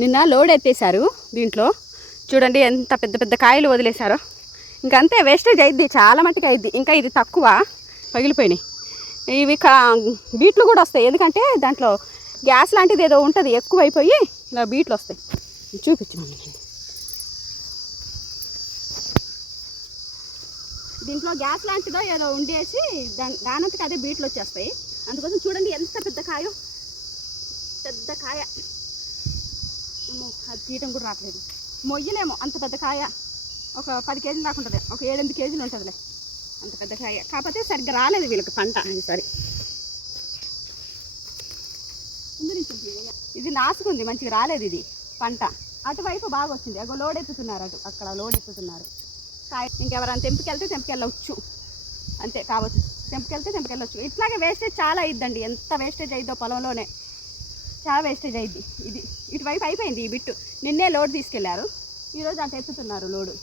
నిన్న లోడ్ ఎత్తేసారు దీంట్లో. చూడండి ఎంత పెద్ద పెద్ద కాయలు వదిలేశారో. ఇంకంతే వేస్టేజ్ అయింది, చాలా మట్టుకు అయింది. ఇంకా ఇది తక్కువ పగిలిపోయినాయి. ఇవి బీట్లు కూడా వస్తాయి, ఎందుకంటే దాంట్లో గ్యాస్ లాంటిది ఏదో ఉంటుంది, ఎక్కువైపోయి ఇలా బీట్లు వస్తాయి. చూపించమని దీంట్లో గ్యాస్ లాంటిదో ఏదో ఉండేసి దానంతకు అదే బీట్లు వచ్చేస్తాయి. అందుకోసం చూడండి ఎంత పెద్ద కాయో, పెద్ద కాయ. అది తీయటం కూడా రావట్లేదు, మొయ్యలేమో అంత పెద్ద కాయ. ఒక 10 కేజీలు దాకా ఉంటుంది, ఒక 7-8 కేజీలు ఉంటుందిలే అంత పెద్ద కాయ. కాకపోతే సరిగ్గా రాలేదు వీళ్ళకి పంట ఈసారి. ఇది నాసుకుంది, మంచిగా రాలేదు ఇది పంట. అటువైపు బాగా వచ్చింది, అగో లోడ్ ఎత్తుతున్నారు, అక్కడ లోడ్ ఎత్తుతున్నారు కాయ. ఇంకెవరైనా తెంపుకెళ్ళవచ్చు అంతే, కావచ్చు తెంపుకెళ్ళొచ్చు. ఇట్లాగే వేస్టేజ్ చాలా అయిద్దండి, ఎంత వేస్టేజ్ అయిద్దో పొలంలోనే, చాలా వేస్టేజ్ అయింది. ఇది ఇటువైపు అయిపోయింది ఈ బిట్టు. నిన్నే లోడ్ తీసుకెళ్లారు, ఈరోజు అంత ఎత్తుతున్నారు లోడు.